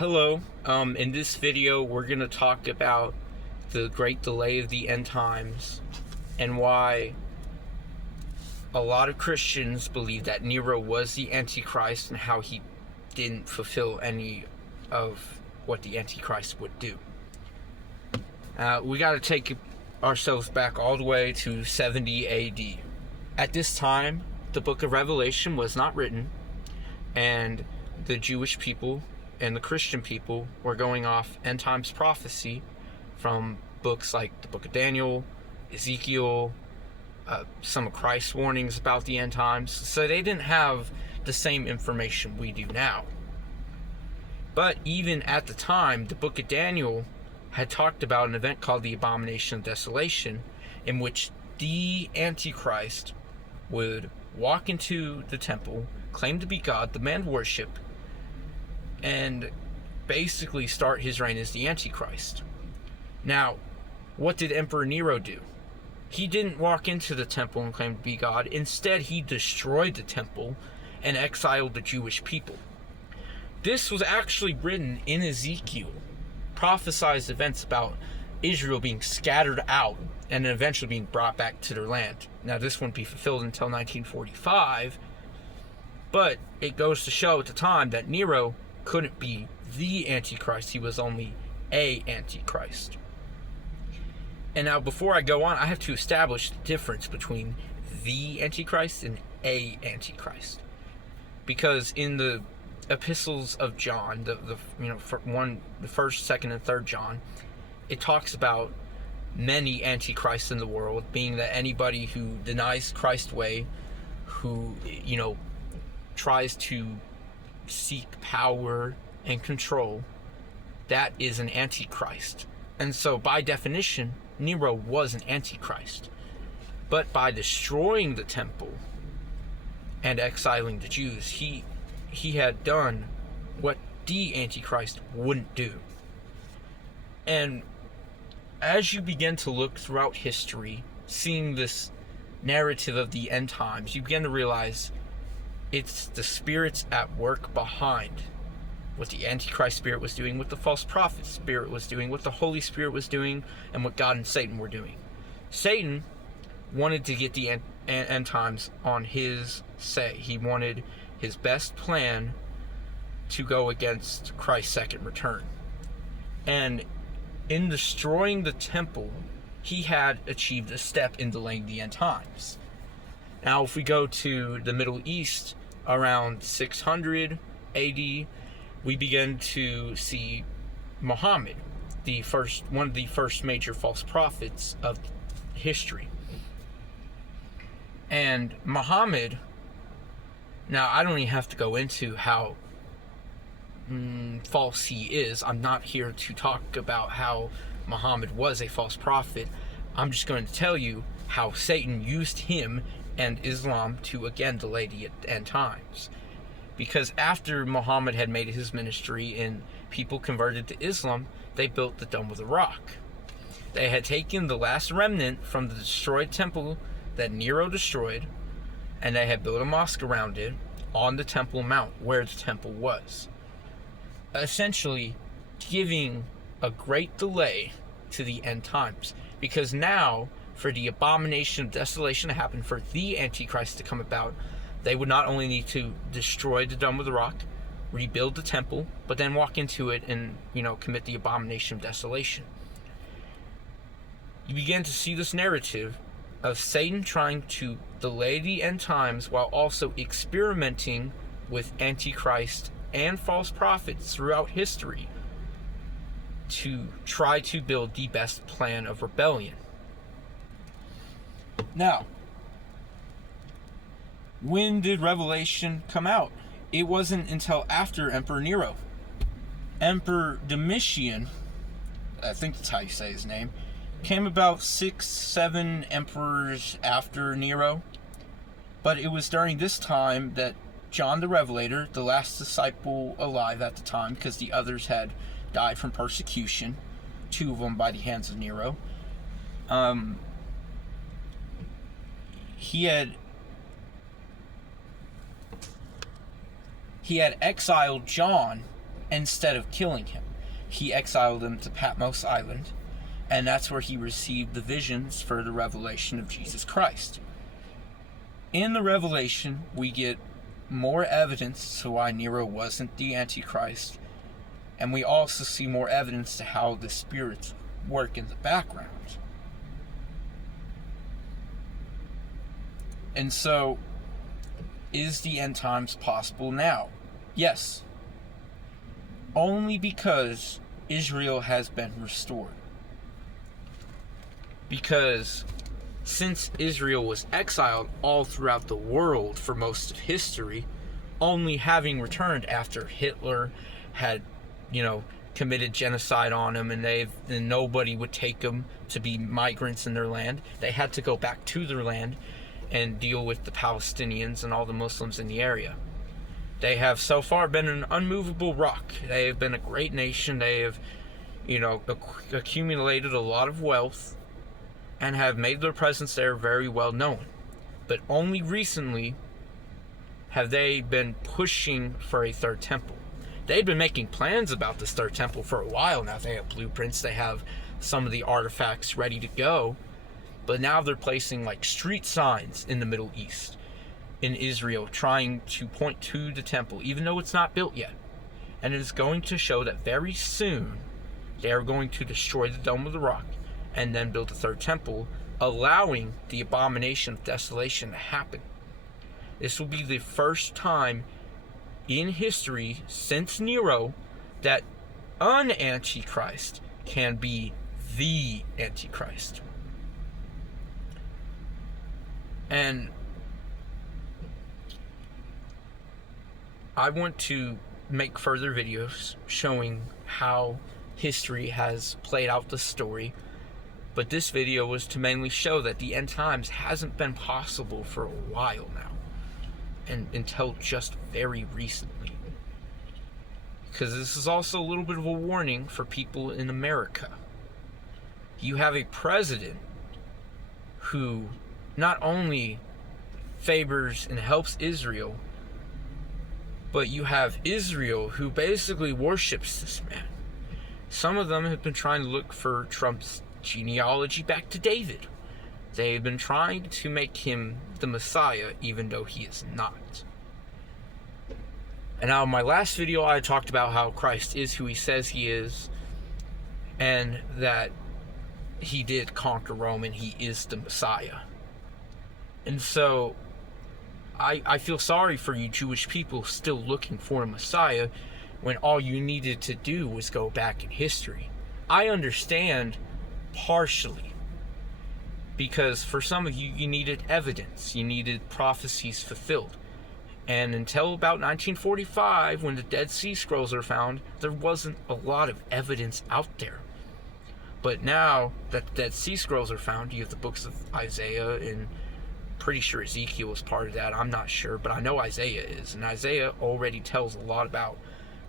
Hello. In this video, we're going to talk about the great delay of the end times and why a lot of Christians believe that Nero was the Antichrist and how he didn't fulfill any of what the Antichrist would do. We got to take ourselves back all the way to 70 AD. At this time, the book of Revelation was not written, and the Jewish people and the Christian people were going off end times prophecy from books like the book of Daniel, Ezekiel, some of Christ's warnings about the end times. So they didn't have the same information we do now. But even at the time, the book of Daniel had talked about an event called the Abomination of Desolation, in which the Antichrist would walk into the temple, claim to be God, demand worship, and basically start his reign as the Antichrist. Now, what did Emperor Nero do? He didn't walk into the temple and claim to be God. Instead, he destroyed the temple and exiled the Jewish people. This was actually written in Ezekiel, prophesied events about Israel being scattered out and then eventually being brought back to their land. Now, this wouldn't be fulfilled until 1945, but it goes to show at the time that Nero couldn't be the Antichrist. He was only a Antichrist. And now, before I go on, I have to establish the difference between the Antichrist and a Antichrist, because in the epistles of John, the first, second, and third John, it talks about many antichrists in the world, being that anybody who denies Christ's way, who tries to seek power and control, that is an antichrist. And so by definition, Nero was an antichrist. But by destroying the temple and exiling the Jews, he had done what the Antichrist wouldn't do. And as you begin to look throughout history, seeing this narrative of the end times, you begin to realize it's the spirits at work behind what the Antichrist spirit was doing, what the false prophet spirit was doing, what the Holy Spirit was doing, and what God and Satan were doing. Satan wanted to get the end times on his say. He wanted his best plan to go against Christ's second return. And in destroying the temple, he had achieved a step in delaying the end times. Now, if we go to the Middle East around 600 AD, we begin to see Muhammad, one of the first major false prophets of history. And Muhammad, now I don't even have to go into how false he is. I'm not here to talk about how Muhammad was a false prophet. I'm just going to tell you how Satan used him and Islam to again delay the end times. Because after Muhammad had made his ministry and people converted to Islam, they built the Dome of the Rock. They had taken the last remnant from the destroyed temple that Nero destroyed, and they had built a mosque around it on the Temple Mount where the temple was, essentially giving a great delay to the end times. Because now, for the abomination of desolation to happen, for the Antichrist to come about, they would not only need to destroy the Dome of the Rock, rebuild the temple, but then walk into it and, commit the abomination of desolation. You begin to see this narrative of Satan trying to delay the end times while also experimenting with Antichrist and false prophets throughout history to try to build the best plan of rebellion. Now, when did Revelation come out? It wasn't until after Emperor Nero. Emperor Domitian, I think that's how you say his name, came about 6-7 emperors after Nero. But it was during this time that John the Revelator, the last disciple alive at the time, because the others had died from persecution, 2 of them by the hands of Nero, he had exiled John instead of killing him. He exiled him to Patmos Island, and that's where he received the visions for the revelation of Jesus Christ. In the revelation, we get more evidence to why Nero wasn't the Antichrist, and we also see more evidence to how the spirits work in the background. And so, is the end times possible now? Yes. Only because Israel has been restored. Because since Israel was exiled all throughout the world for most of history, only having returned after Hitler had, committed genocide on them, and nobody would take them to be migrants in their land. They had to go back to their land and deal with the Palestinians and all the Muslims in the area. They have so far been an unmovable rock. They have been a great nation. They have, accumulated a lot of wealth and have made their presence there very well known. But only recently have they been pushing for a third temple. They'd been making plans about this third temple for a while now. They have blueprints. They have some of the artifacts ready to go. But now they're placing street signs in the Middle East, in Israel, trying to point to the temple, even though it's not built yet. And it is going to show that very soon they are going to destroy the Dome of the Rock and then build a third temple, allowing the abomination of desolation to happen. This will be the first time in history since Nero that an Antichrist can be the Antichrist. And I want to make further videos showing how history has played out the story, but this video was to mainly show that the end times hasn't been possible for a while now, and until just very recently. Because this is also a little bit of a warning for people in America. You have a president who not only favors and helps Israel, but you have Israel who basically worships this man. Some of them have been trying to look for Trump's genealogy back to David. They've been trying to make him the Messiah, even though he is not. And now in my last video, I talked about how Christ is who he says he is, and that he did conquer Rome and he is the Messiah. And so I feel sorry for you Jewish people still looking for a Messiah when all you needed to do was go back in history. I understand partially, because for some of you, you needed evidence. You needed prophecies fulfilled. And until about 1945, when the Dead Sea Scrolls are found, there wasn't a lot of evidence out there. But now that the Dead Sea Scrolls are found, you have the books of Isaiah, and pretty sure Ezekiel is part of that. I'm not sure, but I know Isaiah is. And Isaiah already tells a lot about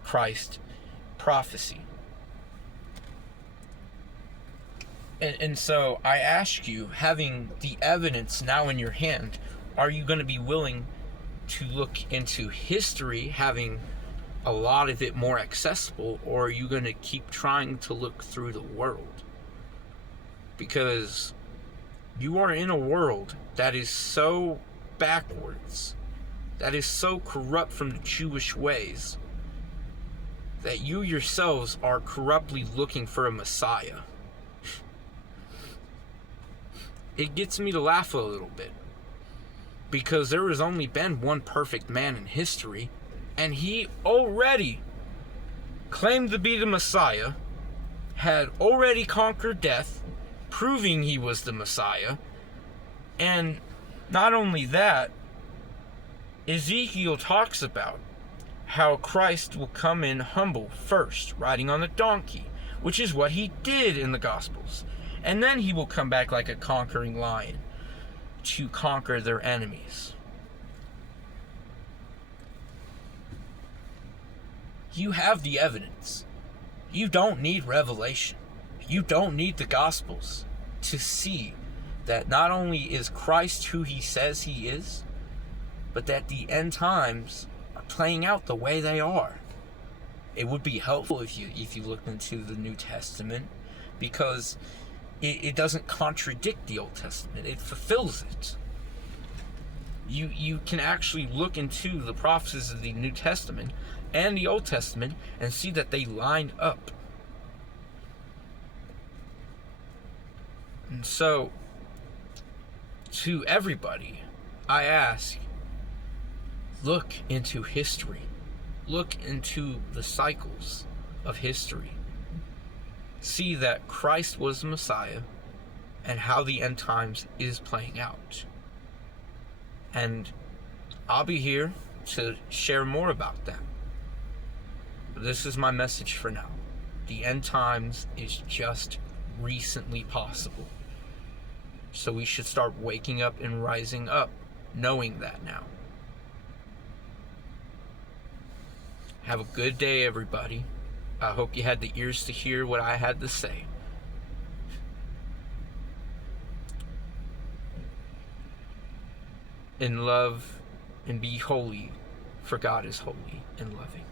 Christ prophecy. And so I ask you, having the evidence now in your hand, are you going to be willing to look into history, having a lot of it more accessible, or are you going to keep trying to look through the world? Because you are in a world that is so backwards, that is so corrupt from the Jewish ways, that you yourselves are corruptly looking for a Messiah. It gets me to laugh a little bit, because there has only been one perfect man in history, and he already claimed to be the Messiah, had already conquered death, proving he was the Messiah. And not only that, Ezekiel talks about how Christ will come in humble first, riding on a donkey, which is what he did in the Gospels. And then he will come back like a conquering lion to conquer their enemies. You have the evidence. You don't need revelation. You don't need the Gospels to see that not only is Christ who he says he is, but that the end times are playing out the way they are. it would be helpful if you looked into the New Testament, because it doesn't contradict the Old Testament. It fulfills it. You can actually look into the prophecies of the New Testament and the Old Testament and see that they line up. And so, to everybody, I ask, look into history. Look into the cycles of history. See that Christ was the Messiah and how the end times is playing out. And I'll be here to share more about that. But this is my message for now. The end times is just recently possible. So we should start waking up and rising up, knowing that now. Have a good day, everybody. I hope you had the ears to hear what I had to say. In love and be holy, for God is holy and loving.